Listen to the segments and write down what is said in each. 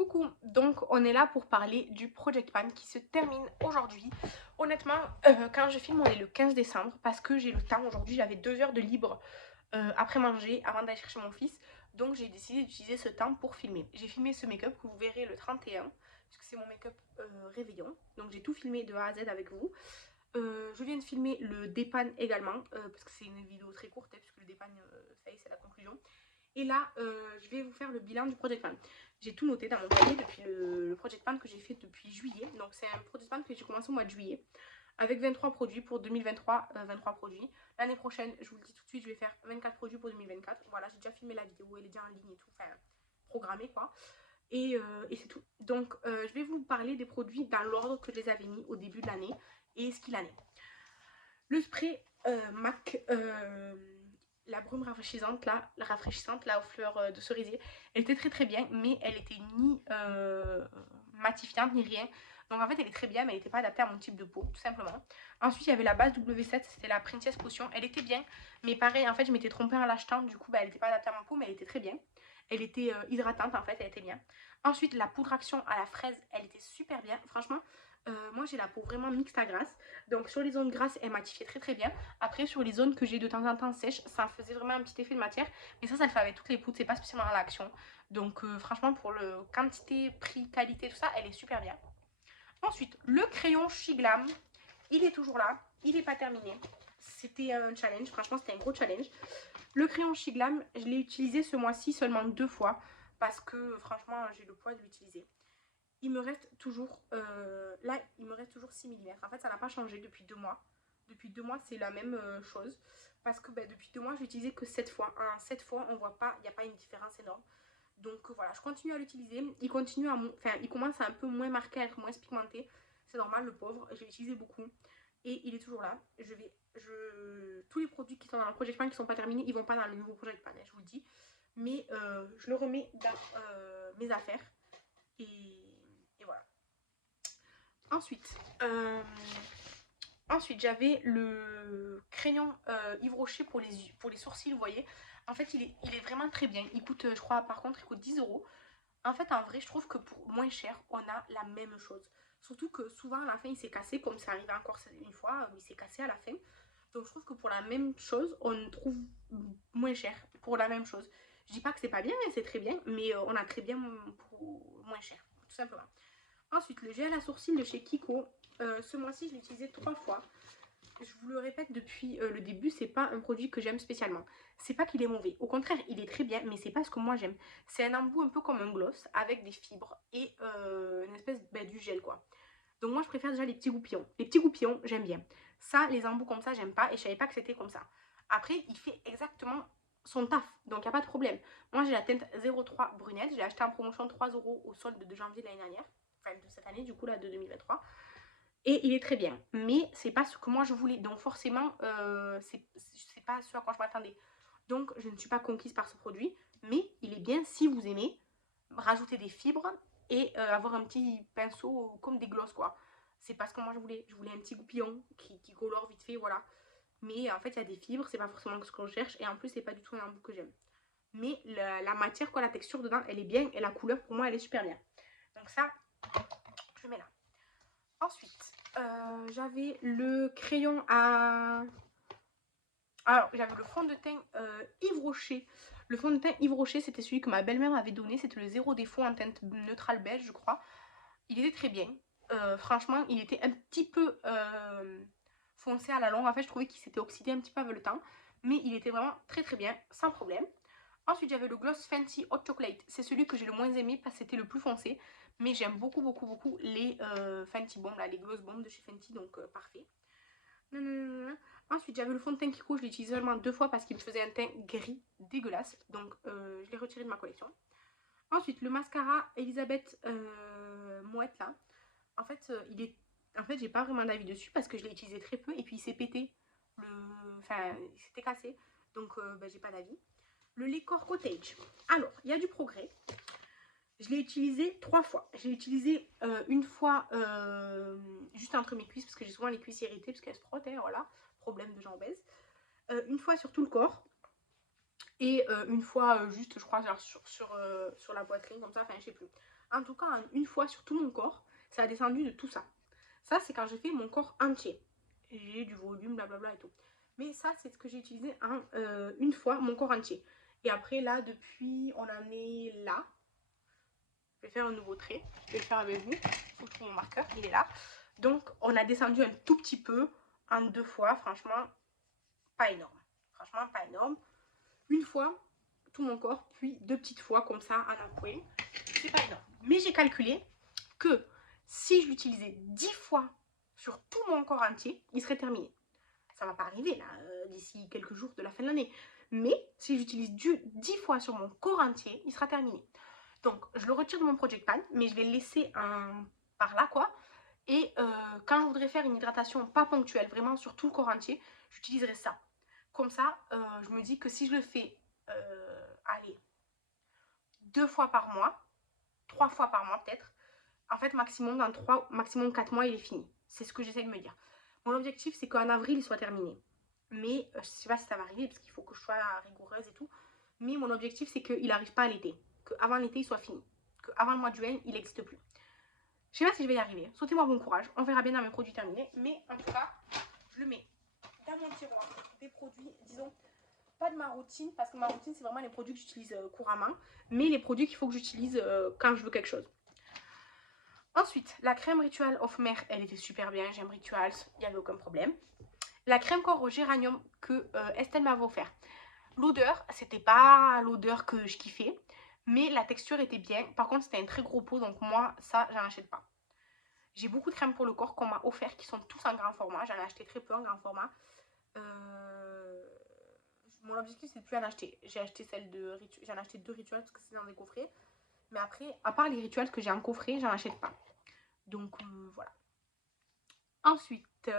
Coucou, donc on est là pour parler du Project Pan qui se termine aujourd'hui. Honnêtement, quand je filme, on est le 15 décembre parce que j'ai le temps. Aujourd'hui, j'avais 2 heures de libre après manger, avant d'aller chercher mon fils. Donc j'ai décidé d'utiliser ce temps pour filmer. J'ai filmé ce make-up que vous verrez le 31, puisque c'est mon make-up réveillon. Donc j'ai tout filmé de A à Z avec vous. Je viens de filmer le dépan également, parce que c'est une vidéo très courte, puisque le dépan, ça y est, c'est la conclusion. Et là, je vais vous faire le bilan du Project Pan. J'ai tout noté dans mon cahier depuis le Project Pan que j'ai fait depuis juillet. Donc c'est un Project Pan que j'ai commencé au mois de juillet. Avec 23 produits pour 2023, 23 produits. L'année prochaine, je vous le dis tout de suite, je vais faire 24 produits pour 2024. Voilà, j'ai déjà filmé la vidéo, elle est déjà en ligne et tout, enfin programmée quoi. Et c'est tout. Donc je vais vous parler des produits dans l'ordre que je les avais mis au début de l'année et ce qu'il en est. Le spray MAC, la brume rafraîchissante là aux fleurs de cerisier, elle était très très bien, mais elle était ni matifiante ni rien. Donc en fait elle est très bien, mais elle n'était pas adaptée à mon type de peau, tout simplement. Ensuite il y avait la base W7, c'était la Princess Potion, elle était bien, mais pareil en fait je m'étais trompée en l'achetant, du coup bah, elle n'était pas adaptée à ma peau, mais elle était très bien. Elle était hydratante en fait, elle était bien. Ensuite la poudre action à la fraise, elle était super bien, franchement. Moi j'ai la peau vraiment mixte à grasse, donc sur les zones grasses elle matifiait très très bien. Après sur les zones que j'ai de temps en temps sèches, ça faisait vraiment un petit effet de matière, mais ça le fait avec toutes les poudres, c'est pas spécialement à l'action. Donc franchement pour le quantité, prix, qualité, tout ça, elle est super bien. Ensuite le crayon Shiglam, il est toujours là, il n'est pas terminé. C'était un challenge, franchement c'était un gros challenge. Le crayon Shiglam, je l'ai utilisé ce mois-ci seulement 2 fois, parce que franchement j'ai le poids de l'utiliser. Il me reste toujours, là, il me reste toujours 6 millimètres. En fait, ça n'a pas changé depuis 2 mois. Depuis 2 mois, c'est la même chose. Parce que bah, depuis 2 mois, je l'ai utilisé que 7 fois. En 7 fois, on voit pas, il n'y a pas une différence énorme. Donc voilà, je continue à l'utiliser. Il continue à, enfin, il commence à un peu moins marqué, à être moins pigmenté. C'est normal, le pauvre. Je l'ai utilisé beaucoup. Et il est toujours là. Tous les produits qui sont dans le Project Pan qui ne sont pas terminés, ils vont pas dans le nouveau Project Pan, je vous le dis. Mais je le remets dans mes affaires. Et voilà. Ensuite, j'avais le crayon Yves Rocher pour les sourcils, vous voyez. En fait, il est vraiment très bien. Il coûte, je crois, par contre, il coûte 10 euros. En fait, en vrai, je trouve que pour moins cher, on a la même chose. Surtout que souvent, à la fin, il s'est cassé, comme ça arrivé encore une fois, il s'est cassé à la fin. Donc, je trouve que pour la même chose, on trouve moins cher pour la même chose. Je dis pas que c'est pas bien, c'est très bien, mais on a très bien pour moins cher, tout simplement. Ensuite, le gel à sourcils de chez Kiko. Ce mois-ci, je l'ai utilisé 3 fois. Je vous le répète depuis le début, c'est pas un produit que j'aime spécialement. C'est pas qu'il est mauvais. Au contraire, il est très bien, mais c'est pas ce que moi j'aime. C'est un embout un peu comme un gloss avec des fibres et une espèce du gel quoi. Donc moi je préfère déjà les petits goupillons. Les petits goupillons, j'aime bien. Ça, les embouts comme ça, j'aime pas et je savais pas que c'était comme ça. Après, il fait exactement son taf, donc il n'y a pas de problème. Moi j'ai la teinte 03 brunette, je l'ai acheté en promotion 3 euros au solde de janvier de l'année dernière. Enfin de cette année du coup là de 2023. Et il est très bien, mais c'est pas ce que moi je voulais, donc forcément c'est pas ce à quoi je m'attendais. Donc je ne suis pas conquise par ce produit, mais il est bien si vous aimez rajouter des fibres et avoir un petit pinceau comme des glosses quoi. C'est pas ce que moi je voulais un petit goupillon qui colore vite fait, voilà. Mais en fait il y a des fibres, c'est pas forcément ce qu'on cherche, et en plus c'est pas du tout un embout que j'aime. Mais la matière quoi, la texture dedans elle est bien, et la couleur pour moi elle est super bien. Donc ça, je mets là. Ensuite, j'avais le crayon à... Alors, j'avais le fond de teint Yves Rocher. Le fond de teint Yves Rocher, c'était celui que ma belle-mère m'avait donné. C'était le zéro défaut en teinte neutrale beige, je crois. Il était très bien. Franchement, il était un petit peu foncé à la longue. En fait, je trouvais qu'il s'était oxydé un petit peu avec le temps. Mais il était vraiment très très bien, sans problème. Ensuite, j'avais le Gloss Fancy Hot Chocolate. C'est celui que j'ai le moins aimé parce que c'était le plus foncé. Mais j'aime beaucoup, beaucoup, beaucoup les Fenty Bomb, là, les Gloss Bomb de chez Fenty, donc parfait. Ensuite, j'avais le fond de teint Kiko. Je l'ai utilisé seulement 2 fois parce qu'il me faisait un teint gris dégueulasse. Donc, je l'ai retiré de ma collection. Ensuite, le mascara Elisabeth Mouette, là. En fait, j'ai pas vraiment d'avis dessus parce que je l'ai utilisé très peu et puis il s'est pété. Enfin, il s'était cassé. Donc, j'ai pas d'avis. Le Lecor Cottage. Alors, il y a du progrès. Je l'ai utilisé 3 fois. Je l'ai utilisé une fois juste entre mes cuisses parce que j'ai souvent les cuisses irritées parce qu'elles se frottent, hein, voilà. Problème de gens obèses. Une fois sur tout le corps. Et une fois juste, je crois, genre sur la poitrine, comme ça, enfin, je sais plus. En tout cas, une fois sur tout mon corps, ça a descendu de tout ça. Ça, c'est quand j'ai fait mon corps entier. J'ai du volume, blablabla et tout. Mais ça, c'est ce que j'ai utilisé une fois, mon corps entier. Et après, là, depuis, on en est là. Je vais faire un nouveau trait. Je vais le faire avec vous. Il faut que je trouve mon marqueur, il est là. Donc, on a descendu un tout petit peu en 2 fois. Franchement, pas énorme. Franchement, pas énorme. Une fois, tout mon corps, puis 2 petites fois comme ça en un coin. C'est pas énorme. Mais j'ai calculé que si je l'utilisais 10 fois sur tout mon corps entier, il serait terminé. Ça va pas arriver là, d'ici quelques jours de la fin de l'année. Mais si j'utilise 10 fois sur mon corps entier, il sera terminé. Donc je le retire de mon Project Pan, mais je vais le laisser par là quoi. Et quand je voudrais faire une hydratation pas ponctuelle, vraiment sur tout le corps entier, j'utiliserai ça. Comme ça, je me dis que si je le fais, allez, 2 fois par mois, 3 fois par mois peut-être, en fait maximum dans 3, maximum 4 mois il est fini. C'est ce que j'essaie de me dire. Mon objectif c'est qu'en avril il soit terminé. Mais je sais pas si ça va arriver parce qu'il faut que je sois rigoureuse et tout. Mais mon objectif c'est qu'il n'arrive pas à l'été. Qu'avant l'été il soit fini. Qu'avant le mois de juin il n'existe plus. Je sais pas si je vais y arriver. Sautez-moi bon courage. On verra bien dans mes produits terminés. Mais en tout cas, je le mets dans mon tiroir des produits, disons, pas de ma routine. Parce que ma routine, c'est vraiment les produits que j'utilise couramment. Mais les produits qu'il faut que j'utilise quand je veux quelque chose. Ensuite, la crème Ritual of Mer, elle était super bien. J'aime Rituals, il n'y avait aucun problème. La crème corps au géranium que Estelle m'avait offert. L'odeur, c'était pas l'odeur que je kiffais. Mais la texture était bien. Par contre, c'était un très gros pot. Donc moi, ça, j'en achète pas. J'ai beaucoup de crèmes pour le corps qu'on m'a offert qui sont tous en grand format. J'en ai acheté très peu en grand format. Mon objectif c'est de plus en acheter. J'ai acheté celle de Ritual. J'en ai acheté 2 rituels parce que c'est dans des coffrets. Mais après, à part les rituels que j'ai en coffret, j'en achète pas. Donc voilà. Ensuite,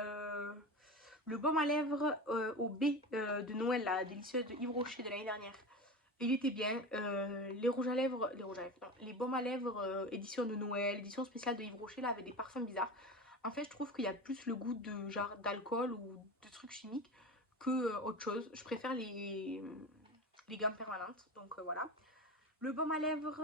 le baume à lèvres au B de Noël, la délicieuse de Yves Rocher de l'année dernière. Il était bien. Les rouges à lèvres, non, les baumes à lèvres édition de Noël, édition spéciale de Yves Rocher, là, avec des parfums bizarres. En fait, je trouve qu'il y a plus le goût de genre d'alcool ou de trucs chimiques que autre chose. Je préfère les gammes permanentes, donc voilà. Le baume à lèvres,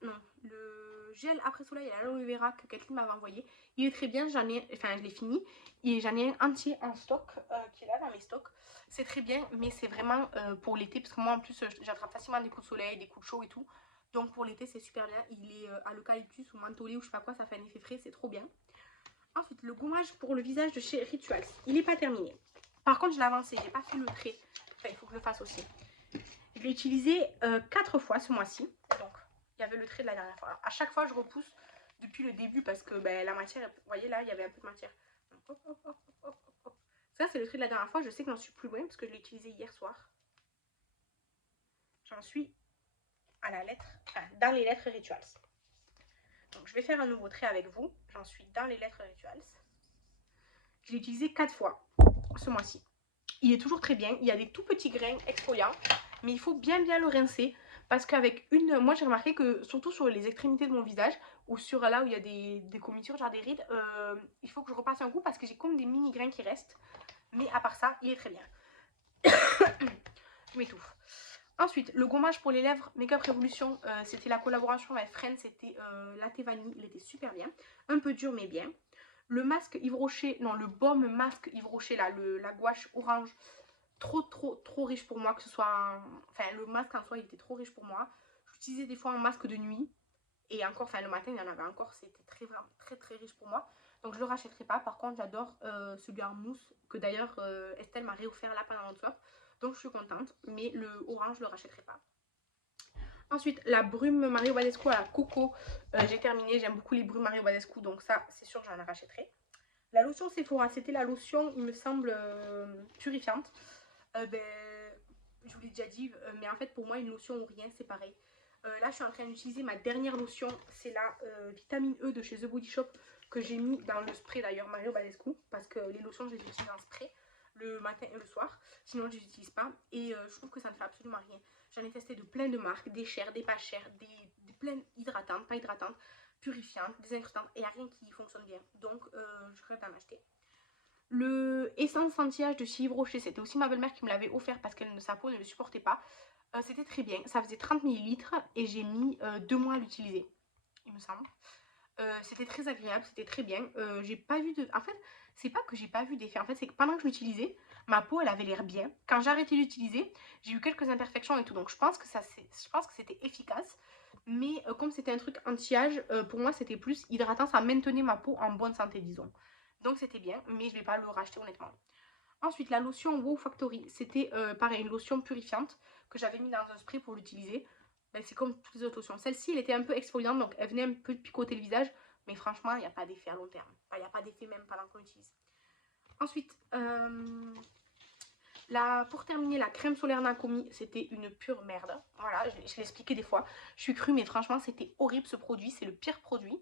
non, le gel après soleil à l'aloe vera que Kathleen m'avait envoyé, il est très bien, je l'ai fini et j'en ai un entier en stock qui est là dans mes stocks. C'est très bien, mais c'est vraiment pour l'été parce que moi en plus j'attrape facilement des coups de soleil, des coups de chaud et tout. Donc pour l'été c'est super bien, il est à l'eucalyptus ou mentholé ou je sais pas quoi, ça fait un effet frais, c'est trop bien. Ensuite, le gommage pour le visage de chez Rituals, il n'est pas terminé. Par contre, je l'ai avancé, j'ai pas fait le trait. Enfin, il faut que je le fasse aussi. Je l'ai utilisé 4 fois ce mois-ci. Donc, il y avait le trait de la dernière fois. Alors, à chaque fois, je repousse depuis le début parce que ben, la matière, vous voyez là, il y avait un peu de matière. Donc, hop, hop, hop, hop, hop, hop. Ça, c'est le trait de la dernière fois. Je sais que j'en suis plus loin parce que je l'ai utilisé hier soir. J'en suis à la lettre, enfin, dans les lettres Rituals. Donc, je vais faire un nouveau trait avec vous. J'en suis dans les lettres Rituals. Je l'ai utilisé 4 fois ce mois-ci. Il est toujours très bien. Il y a des tout petits grains exfoliants, mais il faut bien le rincer parce qu'avec une... Moi, j'ai remarqué que surtout sur les extrémités de mon visage ou sur là où il y a des commissures, genre des rides, il faut que je repasse un coup parce que j'ai comme des mini grains qui restent. Mais à part ça, il est très bien. Je m'étouffe. Ensuite, le gommage pour les lèvres Makeup Revolution, c'était la collaboration avec Friends, c'était latte vanille, il était super bien. Un peu dur mais bien. Le masque Yves Rocher, non, le baume masque Yves Rocher, là, la gouache orange, trop riche pour moi, que ce soit enfin, le masque en soi, il était trop riche pour moi. J'utilisais des fois un masque de nuit, et encore, enfin, le matin, il y en avait encore, c'était très riche pour moi. Donc, je le rachèterai pas. Par contre, j'adore celui en mousse, que d'ailleurs, Estelle m'a réoffert là pendant notre swap. Donc, je suis contente, mais le orange, je le rachèterai pas. Ensuite, la brume Mario Badescu à la coco, j'ai terminé. J'aime beaucoup les brumes Mario Badescu, donc ça, c'est sûr, j'en rachèterai. La lotion Sephora, c'était la lotion, il me semble, purifiante. Ben, je vous l'ai déjà dit, mais en fait, pour moi, une lotion ou rien, c'est pareil. Là, je suis en train d'utiliser ma dernière lotion. C'est la vitamine E de chez The Body Shop que j'ai mis dans le spray d'ailleurs, Mario Badescu. Parce que les lotions, je les utilise en spray le matin et le soir. Sinon, je les utilise pas. Et je trouve que ça ne fait absolument rien. J'en ai testé de plein de marques, des chères, des pas chères, des pleines hydratantes, pas hydratantes, purifiantes, désincrustantes. Et il n'y a rien qui fonctionne bien. Donc, je rêve d'en acheter. Le essence anti-âge de chez Yves Rocher, c'était aussi ma belle-mère qui me l'avait offert parce que sa peau ne le supportait pas. C'était très bien, ça faisait 30 millilitres et j'ai mis 2 mois à l'utiliser, il me semble. C'était très agréable, c'était très bien. J'ai pas vu de... En fait, c'est pas que j'ai pas vu d'effet. En fait, c'est que pendant que je l'utilisais, ma peau, elle avait l'air bien. Quand j'ai arrêté d'utiliser, j'ai eu quelques imperfections et tout. Donc, je pense que je pense que c'était efficace. Mais comme c'était un truc anti-âge, pour moi, c'était plus hydratant. Ça maintenait ma peau en bonne santé, disons. Donc, c'était bien, mais je vais pas le racheter, honnêtement. Ensuite, la lotion Wow Factory, c'était pareil, une lotion purifiante que j'avais mis dans un spray pour l'utiliser. Ben, c'est comme toutes les autres lotions. Celle-ci, elle était un peu exfoliante, donc elle venait un peu picoter le visage. Mais franchement, il n'y a pas d'effet à long terme. Enfin, il n'y a pas d'effet même pendant qu'on l'utilise. Ensuite, pour terminer, la crème solaire Nakomi, c'était une pure merde. Voilà, je l'ai expliqué des fois. Je suis crue, mais franchement, c'était horrible ce produit. C'est le pire produit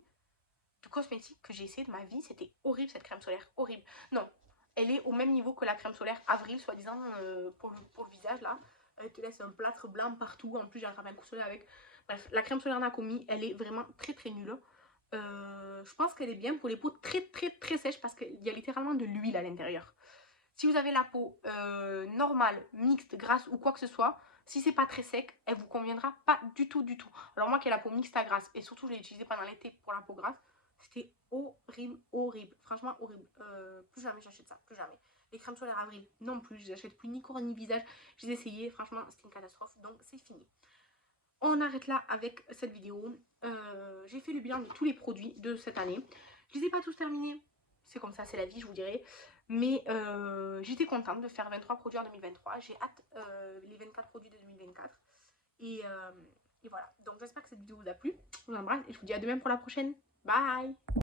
de cosmétique que j'ai essayé de ma vie. C'était horrible cette crème solaire, horrible. Non, elle est au même niveau que la crème solaire Avril, soi-disant, pour le visage là. Elle te laisse un plâtre blanc partout. En plus, j'ai rattrapé un coup de soleil avec. Bref, la crème solaire Nakomi, elle est vraiment très très nulle. Je pense qu'elle est bien pour les peaux très très très sèches parce qu'il y a littéralement de l'huile à l'intérieur. Si vous avez la peau normale, mixte, grasse ou quoi que ce soit, si c'est pas très sec, elle vous conviendra pas du tout du tout. Alors moi qui ai la peau mixte à grasse et surtout je l'ai utilisée pendant l'été pour la peau grasse, c'était horrible, horrible, franchement horrible. Plus jamais j'achète ça, plus jamais. Les crèmes solaires Avril non plus, je les achète plus ni corps ni visage. Je les ai essayées, franchement c'était une catastrophe, donc c'est fini. On arrête là avec cette vidéo. J'ai fait le bilan de tous les produits de cette année. Je les ai pas tous terminés, c'est comme ça, c'est la vie, je vous dirais. Mais j'étais contente de faire 23 produits en 2023. J'ai hâte les 24 produits de 2024. Et voilà, donc j'espère que cette vidéo vous a plu. Je vous embrasse et je vous dis à demain pour la prochaine. Bye!